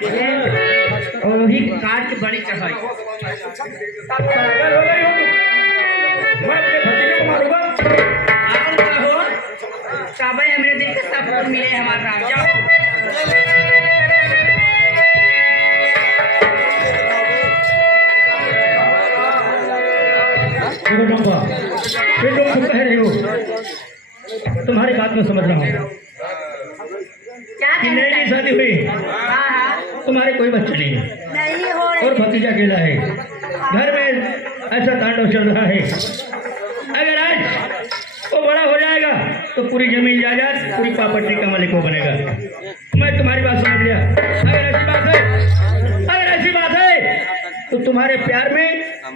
और वही काट के बड़ी चढ़ाई। पागल हो गई हो तुम? मैं अपने भतीजे को मारूंगा। पागल का हो काबे हमरे दिल के सब फूल मिले हमारे राम जाओ। देखो चंपा, ये जो तुम कह रही हो तुम्हारी बात में समझ रहा हूँ क्या कि कहना मेरी शादी हुई, हाँ तुम्हारे कोई बच्चे नहीं है नहीं हो और रही। भतीजा अकेला है। घर में ऐसा तांडव चल रहा है, अगर आज वो बड़ा हो जाएगा तो पूरी जमीन जायदाद पूरी प्रॉपर्टी का मालिक वो बनेगा। मैं तुम्हारी बात समझ लिया। अगर ऐसी बात है तो तुम्हारे प्यार में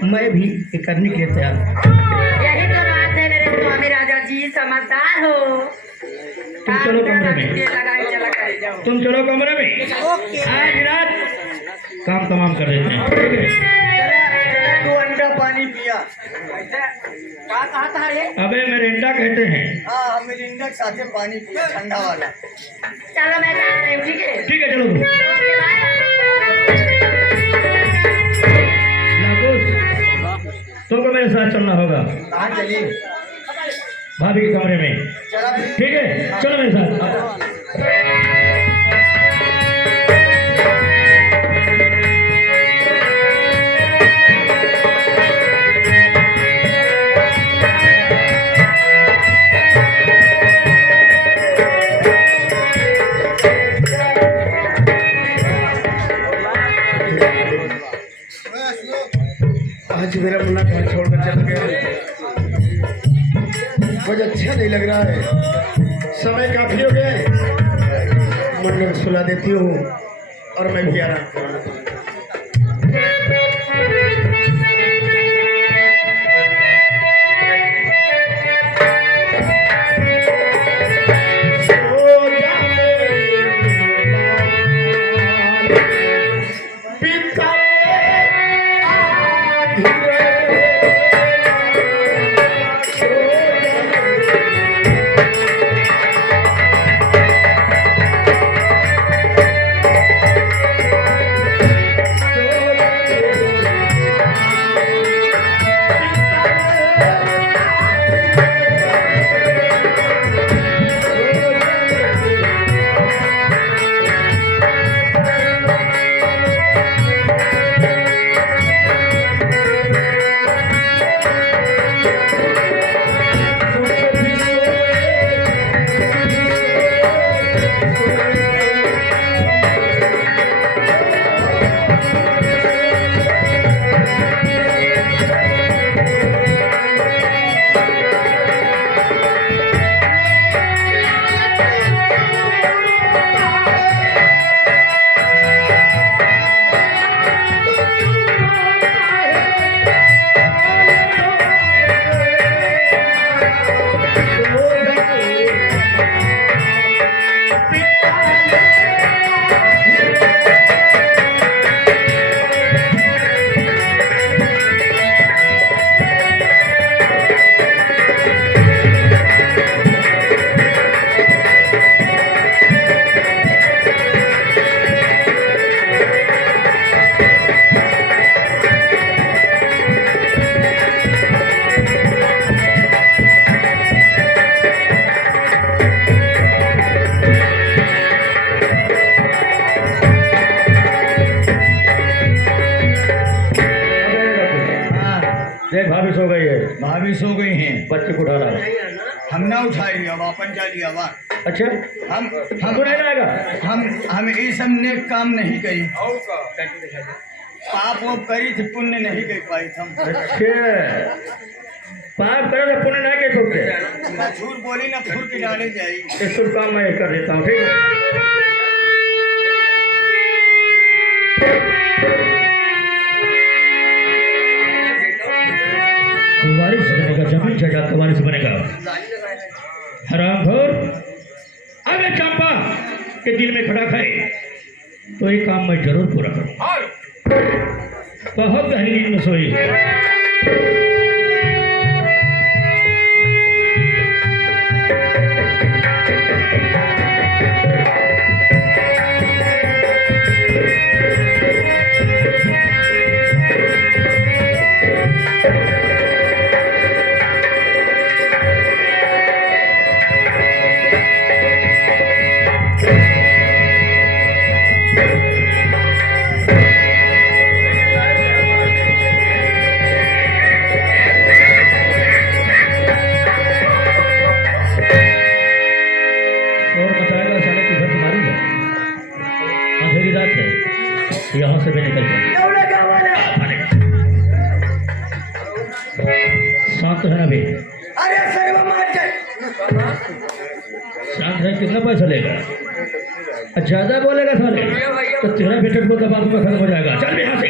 मैं भी एक करने के लिए तैयार हूं। यही तो बात है मेरे स्वामी राजा जी, समझदार हो। तुम चलो कमरे में, चला कर जाओ। तुम चलो कमरे में, आज रात काम तमाम कर देते हैं, ठीक है? तू अंडा पानी पिया। क्या कहा था ये? अबे मेरेंडा कहते हैं। हाँ मिरिंडा के साथे पानी पिया ठंडा वाला। चलो मैं जा रही हूँ, ठीक है? ठीक है चलो तुम। Okay, bye. लागूस, तुमको मेरे साथ चलना होगा कहाँ चली? भाभी के कमरे में, चला भी। ठीक है? चलो मेरे साथ। आज मेरा मुन्ना घर छोड़कर चल गया, कुछ अच्छा नहीं लग रहा है। समय काफी हो गया है, मुन्ना को सुला देती हूँ और मैं भी आराम करूँगा। देख भाभी सो गई है, भाभी सो गई हैं, बच्चे को उठा रहा है। हम ना उठाई अब अपन जा लिया वा। अच्छा, हम हमको नहीं लाएगा। हम ये सब नेक काम नहीं करी, पाप वो करी थी, पुण्य नहीं कर पाई हम। अच्छे, पाप करे तो पुण्य नहीं के ठोकते। ना झूठ बोली ना फूल की डाले जाई। ये शुभ काम मैं कर देता हूँ, ठीक है? वारिस बनेगा, जमीन जायदाद का वारिस बनेगा। हरामखोर, अगर चंपा के दिल में खड़ा है तो ये काम मैं जरूर पूरा करूँ। बहुत गहरी नींद में सोई। यहाँ से भी निकल जाओ। एवढं गावाला शांत है अभी, अरे सर्व मारते शांत है। कितना पैसा लेगा? ज्यादा बोलेगा साले तो तेरा बेटे को दबा दूंगा, खत्म हो जाएगा। चल यहाँ से।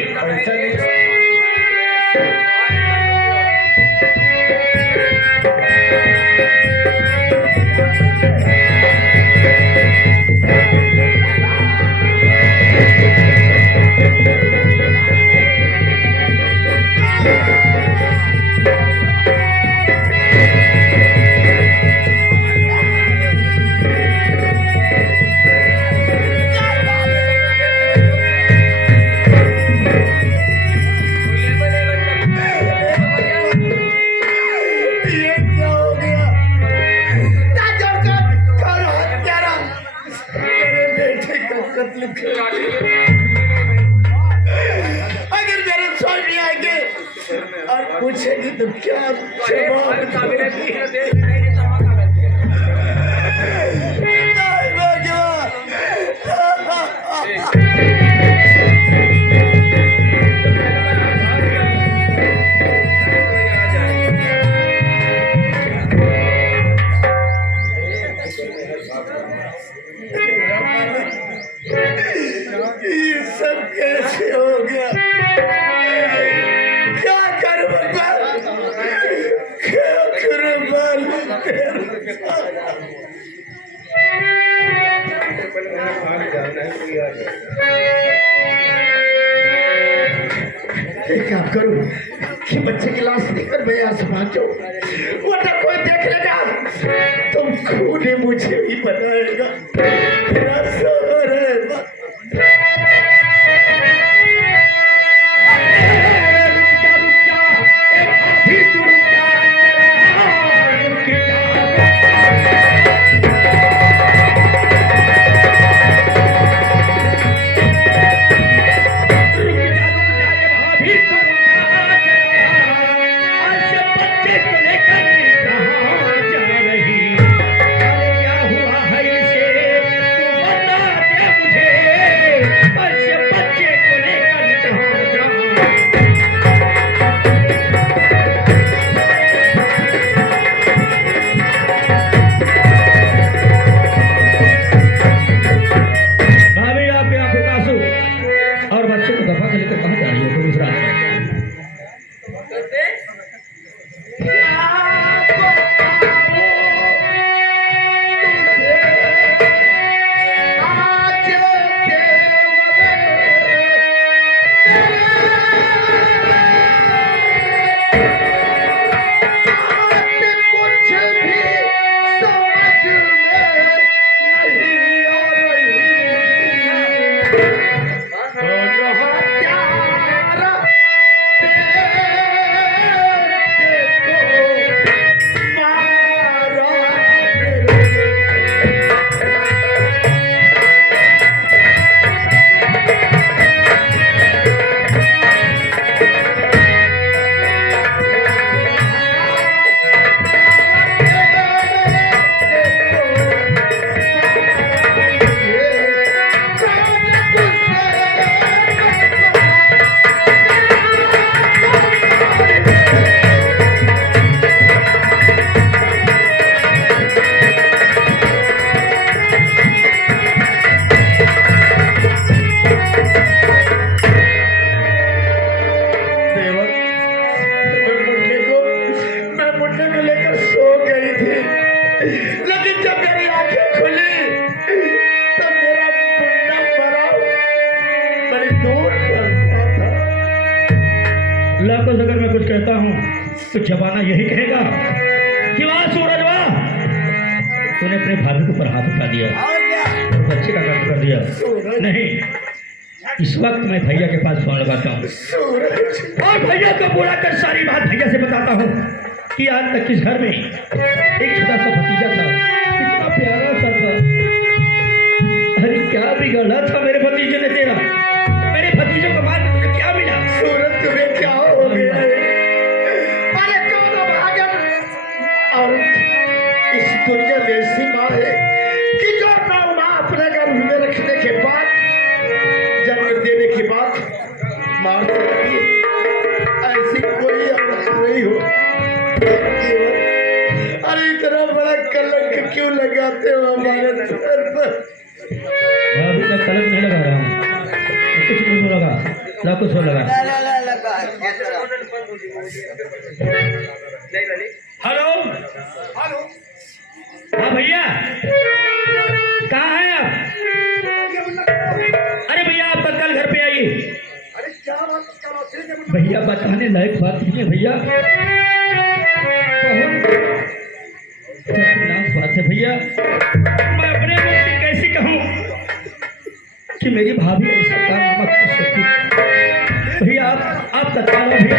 ये क्या हो गया? राजा का कर हत्यारा मेरे बेटे का कत्ल कर। अगर मेरे सामने आएंगे और पूछेगी तो क्या जवाब दूंगी? नहीं भगवान। ये सब कैसे हो गया? क्या करूं भगवान? क्या करूं एक काम करूं कि बच्चे की लाश लेकर मैं यहाँ से भाग जाऊं, वरना कोई देख लेगा तुम खुद ही मुझे ही बताएगा। मेरा शोहर है। लेकिन जब मेरी आंखें खुली तो मेरा मुन्ना मरा बड़ी दूर पड़ता था। लाखों अगर मैं कुछ कहता हूँ तो जमाना यही कहेगा कि वाह सूरज वाह, तूने अपने भाभी के ऊपर हाथ उठा दिया और बच्चे का काम कर दिया। नहीं, इस वक्त मैं भैया के पास फोन लगाता हूँ और भैया को बुला कर सारी बात भैया से बताता हूँ कि आज तक इस घर में एक छोटा सा भतीजा था, कितना प्यारा सा था। अरे क्या बिगड़ा था मेरे भतीजे ने तेरा? मेरे भतीजों को मार के तुझे क्या मिला? सूरज तुम्हें क्या हो गया है? अरे कौन भागन और इस दुनिया में ऐसी माँ है कि जो अपना माँ अपने घर में रखने के बाद जन्म देने के बाद बात मार सकती है, ऐसी कोई औरत नहीं हो। अरे इतना बड़ा कलंक क्यों लगाते हो हमारे सर पर? भाभी मैं कलंक नहीं लगा रहा हूँ, कुछ नहीं लगा, ना कुछ लगा। हेलो हेलो, हाँ भैया, कहाँ हैं आप? अरे भैया आप कल घर पे आइए। अरे क्या बात भैया बताने लायक बात नहीं है भैया, बहुत खतरनाक बात है भैया। मैं अपने मुंह से कैसे कहूँ कि मेरी भाभी ऐसा काम मत कर सकती। भैया आप तत्काल भैया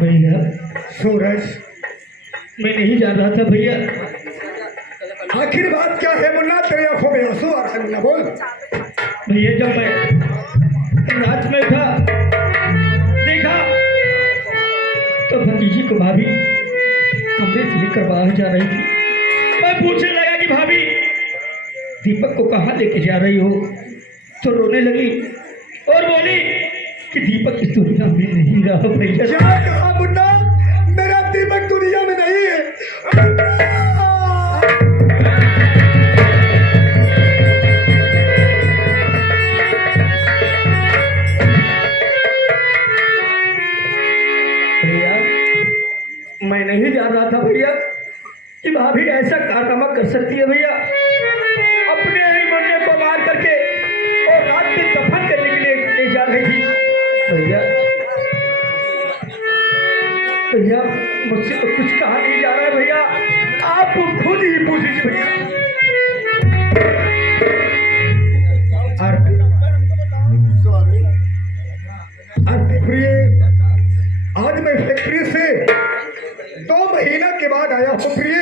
भैया। सूरज, मैं नहीं जान रहा था भैया। आखिर बात क्या है मुन्ना? तेरे आंखों में आंसू आ रहा है मुन्ना, बोल। भैया जब मैं रात में था देखा तो भतीजी को भाभी कमरे से लेकर बाहर जा रही थी। मैं पूछने लगा कि भाभी दीपक को कहाँ लेके जा रही हो, तो रोने लगी और बोली कि दीपक इस दुनिया में नहीं रहा भैया। क्या कहा मुन्ना? मेरा दीपक दुनिया में नहीं है। भैया मैं नहीं जान रहा था भैया कि भाभी ऐसा कारनामा कर सकती है भैया। अपने ही मुन्ने को मार करके और रात में दफन करने के लिए ले जा रही थी भैया। भैया मुझसे तो कुछ कहा नहीं जा रहा है भैया, आप खुद ही पूछ लीजिए भैया। प्रिय, आज मैं फैक्ट्री से 2 महीना के बाद आया हूँ। प्रिय,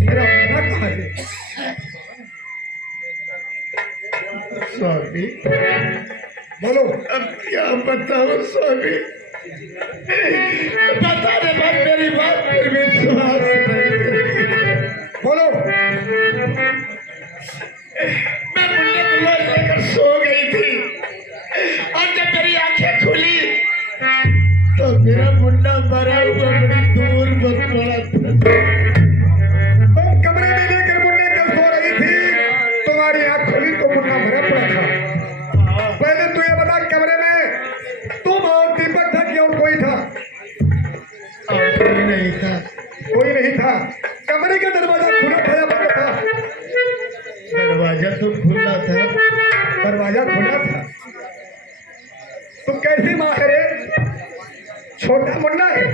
मेरा मुन्ना कहाँ है? स्वामी बोलो। अब क्या बताओ स्वामी, बताने बाद मेरी बात पर विश्वास नहीं करेगी। बोलो। मैं मुन्ने को लेकर सो गई थी और जब मेरी आंखें खुली तो मेरा मुन्ना मरा हुआ बड़ी दूर बस पड़ा था। तुम कमरे में लेकर मुन्ने को सो रही थी, तुम्हारी आंख खुली तो मुन्ना मरा पड़ा था। पहले तू ये बता, कमरे में तुम और दीपक था कि और कोई था? कोई नहीं था। कोई नहीं था। कमरे का दरवाजा खुला था या बंद था? दरवाजा तो खुला था। दरवाजा खुला था। तुम कैसी माँ है रे? छोटा मुन्ना है,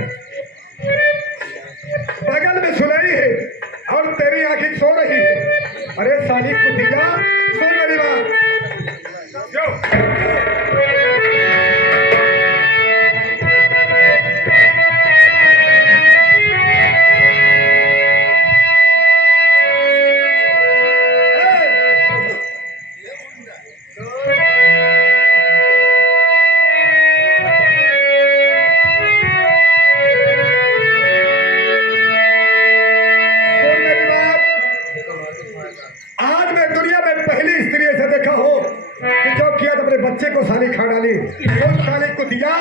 बगल में सुनाई है और तेरी आंखें सो रही है। अरे साली कुतिया, सुन मेरी बात। जो आज मैं दुनिया में पहली स्त्री ऐसा देखा हो कि जो किया तो अपने बच्चे को साली खा डाली। वो साली को दिया।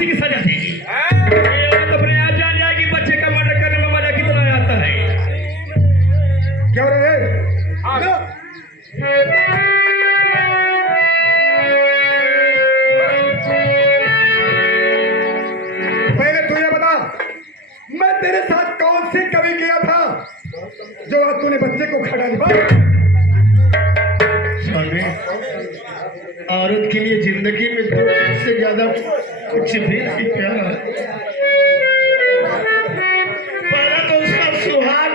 फांसी की सजा देगी। ये औरत अपने आप जान जाएगी बच्चे का मर्डर करने में मजा कितना आता है। क्या हो रहा है? पहले तू ये बता, मैं तेरे साथ कौन सी कमी किया था जो आज तूने बच्चे को खड़ा दिया? स्वामी, औरत के लिए जिंदगी में दो से ज्यादा कुछ भी नहीं प्यारा। पहला तो उसका सुहाग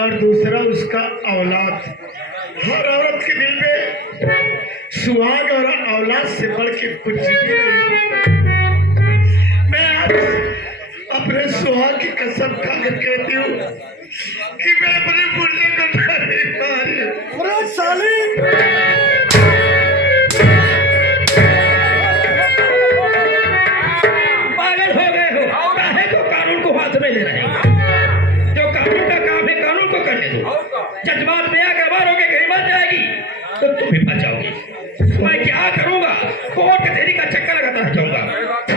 और दूसरा उसका औलाद। हर औरत के दिल में सुहाग और औलाद से बढ़ के कुछ भी नहीं। मैं आज अपने सुहाग की कसम खाकर कहती हूँ कि मैं अपने बुढ़े को नहीं मारी। अरे साली, पागल हो गए हो? काहे को कानून को हाथ में ले रहे हो? जो कानून का काम है कानून को करने दो। जज्बात में आकर मारोगे कहीं मर जाएगी तो तुम भी बच जाओगे। मैं क्या करूंगा? कोर्ट कचहरी का चक्कर लगाता रह जाऊंगा।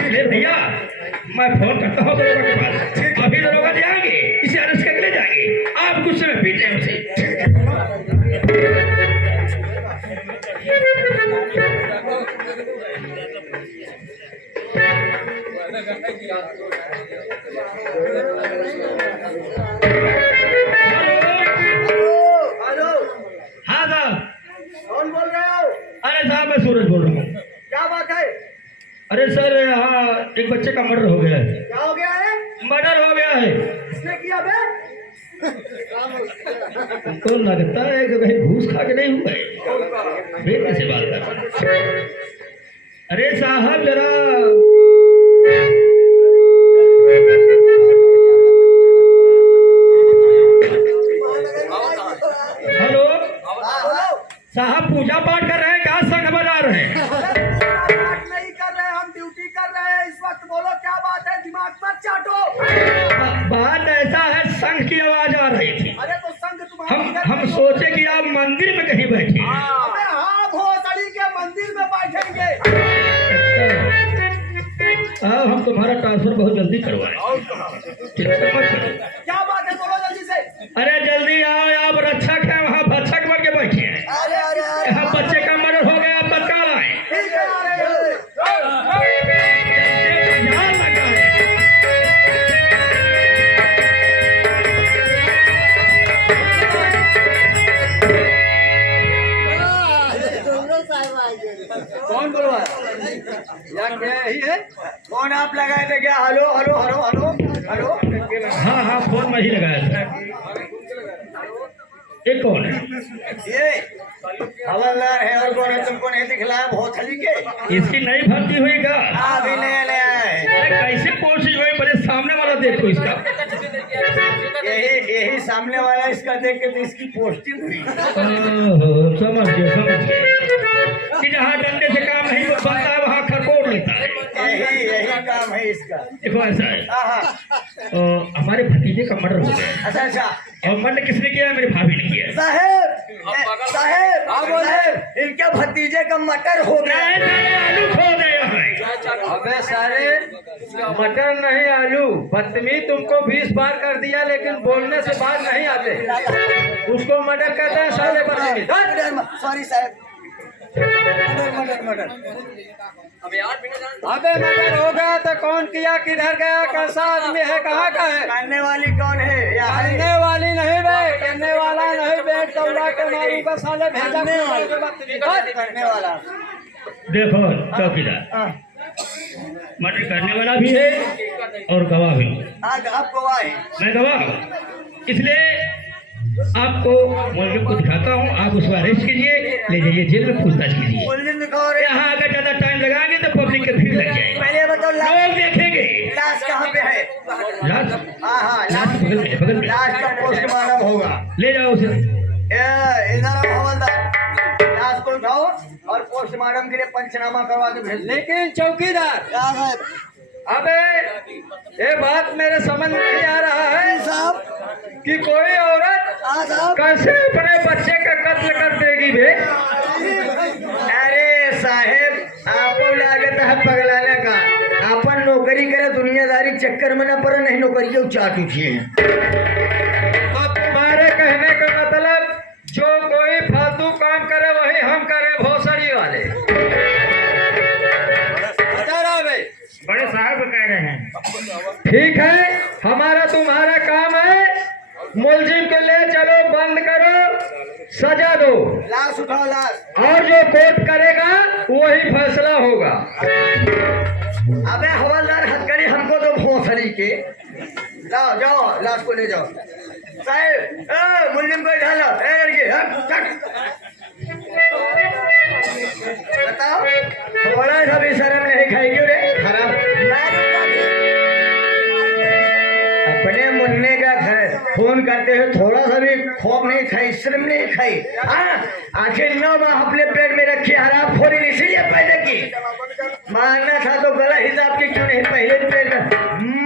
ले भैया, मैं फोन करता हूँ दरोगा के पास। अभी दरोगा जाएंगे, इसे अरेस्ट करके ले जाएंगे। आप गुस्से में पीट रहे उसे। हेलो, हाँ साहब। कौन बोल रहे हो? अरे साहब, मैं सूरज बोल रहा हूँ। क्या बात है? अरे सर, हाँ, एक बच्चे का मर्डर हो गया है। क्या हो गया है? मर्डर हो गया है। किसने किया बे? तो लगता है कि कहीं घूस खा के नहीं हुआ है। बेटे से बात कर। अरे साहब जरा हेलो साहब, पूजा पाठ कर रहे हैं क्या? संग बजा रहे हैं? नहीं कर रहे, हम ड्यूटी कर रहे हैं इस वक्त। बोलो क्या बात है, दिमाग मत चाटो। बात ऐसा है, संघ की आवाज आ रही थी। अरे तो संग तुम्हारी हम सोचे कि आप मंदिर में कहीं बैठे हैं। अबे हाँ, भोसड़ी के मंदिर में बैठेंगे। हम तुम्हारा ट्रांसफर बहुत जल्दी करवाएं। क्या बात है, बोलो जल्दी से। अरे जल्दी आओ, आप रक्षक हैं, वहाँ भक्षक बन के बैठे हैं। अरे यहाँ बच्चे का मर्डर हो गया, आप तत्काल आए। ठीक है, आ रहे हैं। यहाँ लगा है। कौन बोलवा यही है? कौन आप लगाए थे क्या? Hello hello hello hello hello. हाँ हाँ, फोन में ही लगाया था। ये कौन है? ये हवलदार है। और कौन है? तुमको नहीं दिखलाया भोसड़ी के? इसकी नई भर्ती हुई का? अभी नया नया है। अरे कैसे पोस्टिंग हुई? पहले सामने वाला देखो इसका। यही सामने वाला इसका देख के तो इसकी पोस्टिंग हुई। ओहो, समझ गए कि जहाँ डंडे से काम नहीं बनता है वहाँ खरकोट लेता है। यही काम है इसका। देखो ऐसा है, हमारे भतीजे का मर्डर हो गया। अच्छा अच्छा। और मर्डर किसने किया? मेरी भाभी ने किया। साहेब साहेब, इनके भतीजे का मटर हो गया। आलू खो गया है। अबे सारे, मटर नहीं आलू। बदतमीज तुमको 20 बार कर दिया लेकिन बोलने से बात नहीं आते। उसको मटर कहते हैं साले बदतमीज। सॉरी साहब। मटर अबे मटर हो गया तो कौन किया, किधर गया, कैसा आदमी है, कहाँ का है? करने वाली कौन है? करने वाली नहीं बे, करने वाला नहीं बे, दौड़ा के मारूंगा साले, भेजा करने वाला। देखो चौकीदार, मर्डर करने वाला भी है और गवाह भी। आप गवाह है? मैं गवाह हूँ, इसलिए आपको मुलजिम को दिखाता हूँ। आप उसको अरेस्ट कीजिए, ले जाइए जेल में पूछताछ कीजिए। यहाँ अगर ज्यादा टाइम लगाएंगे तो पब्लिक के भीड़ लग जाएगी। पहले बताओ, लोग देखेंगे। लाश कहाँ पे है? लाश हाँ, लाश बगल में, बगल में। लाश का पोस्टमार्टम होगा। ले जाओ उसे। इधर हवलदार, लाश को उठाओ और पोस्टमार्टम के लिए पंचनामा करवा के भेज। लेकिन चौकीदार, अबे ये बात मेरे समझ नहीं आ रहा है साहब कि कोई औरत कैसे अपने बच्चे का कत्ल कर देगी बे? अरे साहेब, आपको लागत है पगलाने का। चक्कर में ना पड़ा, नहीं नौकरियों चाट उठिए। तो तुम्हारे कहने का मतलब जो कोई फालतू काम करे वही हम करे, भोसड़ी वाले। बड़े साहब कह रहे हैं। ठीक है, हमारा तुम्हारा काम है, मुलजिम को ले चलो, बंद करो, सजा दो, लाश उठाओ लाश। और जो कोर्ट करेगा वही फैसला होगा। अबे हवलदार हथकड़ी, हमको तो भोसड़ी के लाओ, जाओ लाश को ले जाओ। साहब मुलजिम को उठा लो, लड़के बताओ, बड़ा सा भी शर्म नहीं खाई क्यों रे? खराब अपने मुन्ने का फोन करते हुए थोड़ा सा भी खौफ नहीं खाई, शर्म नहीं खाई। आखिर 9 माह अपने पेट में रखी हराम खोरी, इसीलिए पैदा की। मारना था तो गला हिसाब की क्यों नहीं पहले पेट में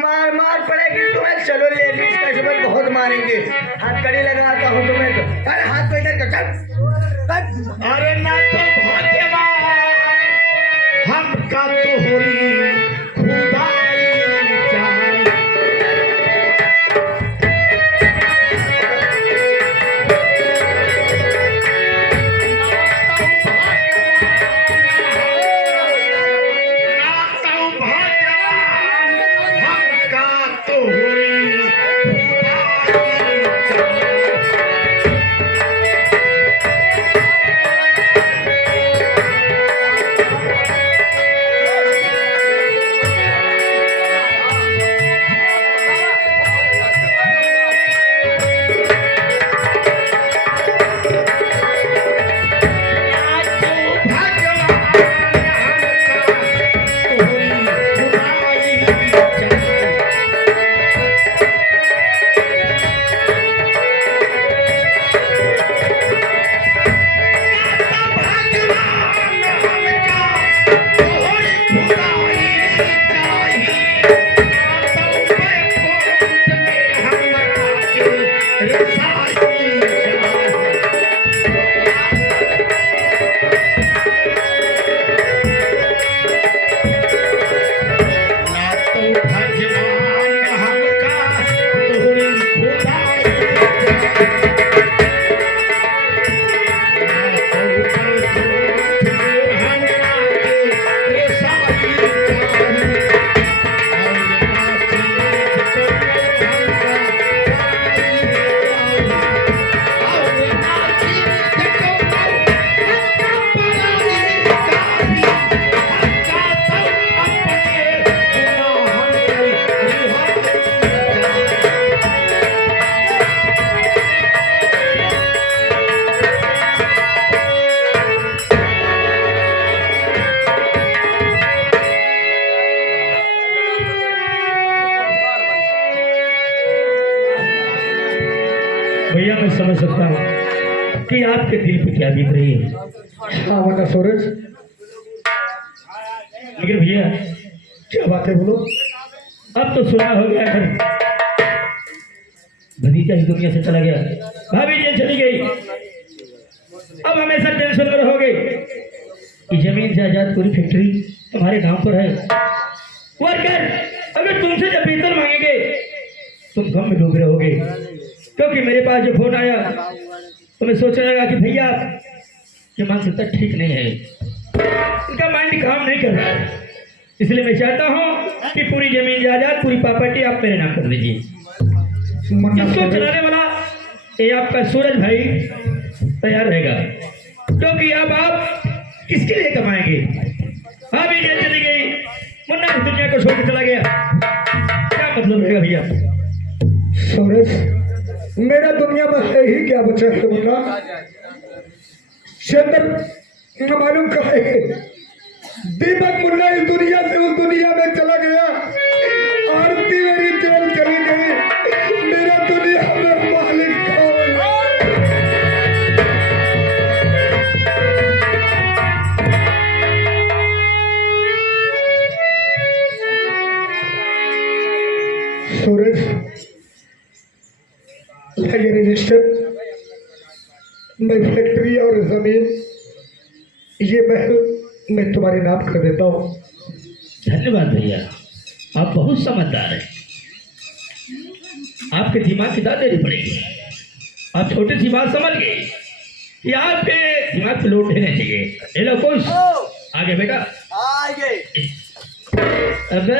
मार मार पड़ेगी तुम्हें। चलो लेडीज का शुभ बहुत मारेंगे, हाथ कड़ी लगाता हूँ तुम्हें तो। अरे हाथ को इधर कर, अरे ना तो भाग्यवान हमका तो होरी खुदाई जाए। भैया मैं समझ सकता हूँ कि आपके दिल पे क्या बीत रही है। हाँ वरना सूरज, लेकिन भैया क्या बात है बोलो। अब तो सुना हो गया, घर भतीजा इस दुनिया से चला गया, भाभी जेल चली गई। अब हमेशा टेंशन में रहोगे कि जमीन जायदाद पूरी फैक्ट्री तुम्हारे नाम पर है। वर्कर अगर तुमसे जब वेतन मांगेंगे तुम गम में डूबे रहोगे, क्योंकि मेरे पास जो फोन आया तो मैं सोचने लगा कि भैया ये मानसिकता ठीक नहीं है, इनका माइंड काम नहीं कर रहा है। इसलिए मैं चाहता हूँ कि पूरी जमीन जायदाद पूरी प्रॉपर्टी आप मेरे नाम कर दीजिए। इसको चलाने वाला ये आपका सूरज भाई तैयार रहेगा, क्योंकि अब आप किसके लिए कमाएंगे। हाँ भी जेल चली गई, मुन्ना इस दुनिया को छोड़ के चला गया, क्या मतलब रहेगा भैया। सूरज, मेरा दुनिया में है ही क्या बचा है मुन्ना। चंद्र न मालूम कहा है, दीपक मुन्ना इस दुनिया से उस दुनिया में चला गया, आरती मेरी जेल चली गई, मेरा दुनिया में मालिक कौन। सूरज, लगे रजिस्टर, मैं फैक्ट्री और जमीन ये महल मैं तुम्हारे नाम कर देता हूँ। धन्यवाद भैया, आप बहुत समझदार हैं, आपके दिमाग की दाद देनी पड़ेगी। आप छोटी सी बात समझ गए कि आपके दिमाग पे लोड देने चाहिए। ये लो खुश आगे बेटा, आगे अगर